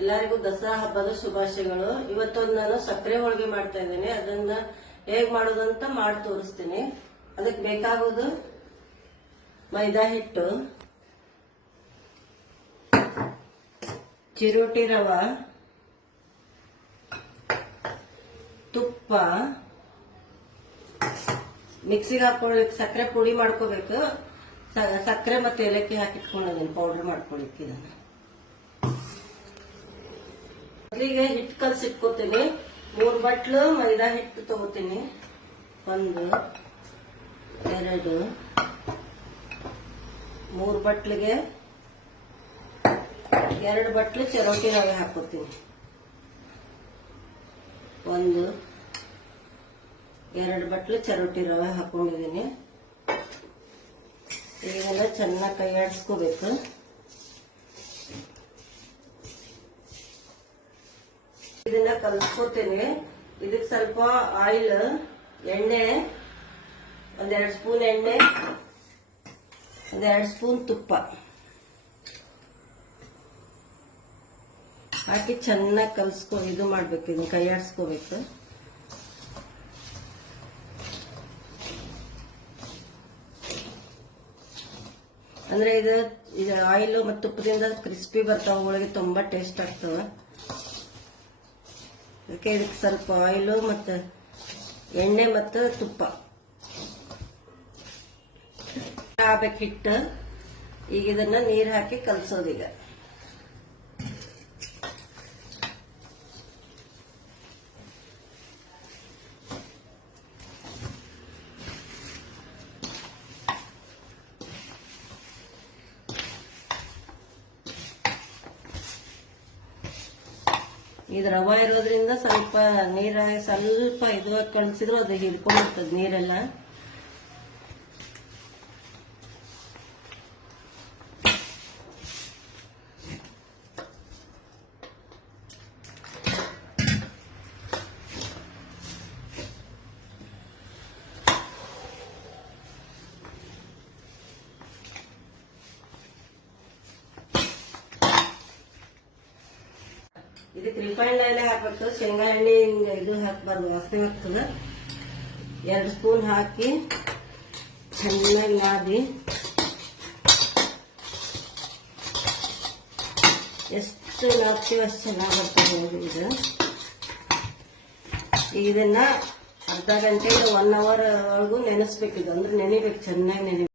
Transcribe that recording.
ಎಲ್ಲರಿಗೂ ದಸರಾ ಹಬ್ಬದ ಶುಭಾಶಯಗಳು. ಇವತ್ತೊಂದು ನಾನು ಸಕ್ಕರೆ ಹೋಳಿಗೆ ಮಾಡ್ತಾ ಇದ್ದೇನೆ. ಅದನ್ನ ಹೇಗ್ ಮಾಡೋದಂತ ಮಾಡಿ ತೋರಿಸ್ತೀನಿ. ಅದಕ್ಕೆ ಬೇಕಾಗುವುದು ಮೈದಾ ಹಿಟ್ಟು, ಚಿರೋಟಿ ರವೆ, ತುಪ್ಪ, ಮಿಕ್ಸಿಗೆ ಹಾಕೊಳ್ಳಿಕ್ಕೆ ಸಕ್ಕರೆ ಪುಡಿ ಮಾಡ್ಕೋಬೇಕು. ಸಕ್ಕರೆ ಮತ್ತೆ ಏಲಕ್ಕಿ ಹಾಕಿಟ್ಕೊಂಡಿದ್ದೀನಿ ಪೌಡರ್ ಮಾಡ್ಕೊಳಿಕ್ಕೆ. ಇದನ್ನ ಮೊದಲಿಗೆ ಹಿಟ್ಟು ಕಲಸಿಟ್ಕೋತೀನಿ. 3 ಬಟ್ಲು ಮೈದಾ ಹಿಟ್ಟು ತಗೋತೀನಿ. 1 2 3 ಬಟ್ಲಿಗೆ 2 ಬಟ್ಲು ಚಿರೋಟಿ ರವೆ ಹಾಕೋತೀನಿ. 1 2 ಬಟ್ಲು ಚಿರೋಟಿ ರವೆ ಹಾಕೊಂಡಿದ್ದೀನಿ. ಈಗೆಲ್ಲ ಚೆನ್ನಾಗಿ ಕೈ ಆಡಿಸ್ಕೋಬೇಕು. ಇದನ್ನ ಕಲಿಸ್ಕೋತೀನಿ. ಇದಕ್ಕೆ ಸ್ವಲ್ಪ ಆಯಿಲ್, ಎಣ್ಣೆ, 1-2 ಸ್ಪೂನ್ ಎಣ್ಣೆ, 1-2 ಸ್ಪೂನ್ ತುಪ್ಪ ಹಾಕಿ ಚೆನ್ನಾಗಿ ಇದು ಮಾಡ್ಬೇಕು. ಇದನ್ನ ಕೈ ಆಡಿಸ್ಕೋಬೇಕು. ಅಂದ್ರೆ ಇದು ಆಯಿಲ್ ಮತ್ತು ತುಪ್ಪದಿಂದ ಕ್ರಿಸ್ಪಿ ಬರ್ತಾವ, ಹೋಳಿಗೆ ತುಂಬಾ ಟೇಸ್ಟ್ ಆಗ್ತವ. ಅದಕ್ಕೆ ಇದಕ್ಕೆ ಸ್ವಲ್ಪ ಆಯಿಲ್ ಮತ್ತು ಎಣ್ಣೆ ಮತ್ತು ತುಪ್ಪ ಹಾಕ್ಬೇಕು ಹಿಟ್ಟು. ಈಗ ಇದನ್ನ ನೀರು ಹಾಕಿ ಕಲಸೋದೀಗ. ಇದು ರವೆ ಇರೋದ್ರಿಂದ ಸ್ವಲ್ಪ ನೀರಾಗಿ ಸ್ವಲ್ಪ ಇದು ಕಲಸಿದ್ರು ಅದು ಹಿಡ್ಕೊಂಡಿರ್ತದೆ ನೀರೆಲ್ಲ. ಇದಕ್ಕೆ ರಿಫೈನ್ಡ್ ಆಯಿಲ್ ಹಾಕ್ಬೇಕು. ಶೇಂಗಾ ಎಣ್ಣೆ ಇದು ಹಾಕಬಾರ್ದು, ವಾಸನೆ ಆಗ್ತದೆ. 2 ಸ್ಪೂನ್ ಹಾಕಿ ಚೆನ್ನಾಗಿ ನಾದಿ ಎಷ್ಟು ನಾದ್ತೀವಿ ಅಷ್ಟು ಚೆನ್ನಾಗಿ ಬರ್ತದೆ. ಇದನ್ನ ಅರ್ಧ ಗಂಟೆ 1 ಅವರ್ ಒಳಗೂ ನೆನೆಸ್ಬೇಕು. ಇದು ಅಂದ್ರೆ ನೆನಿಬೇಕು, ಚೆನ್ನಾಗಿ ನೆನೆ.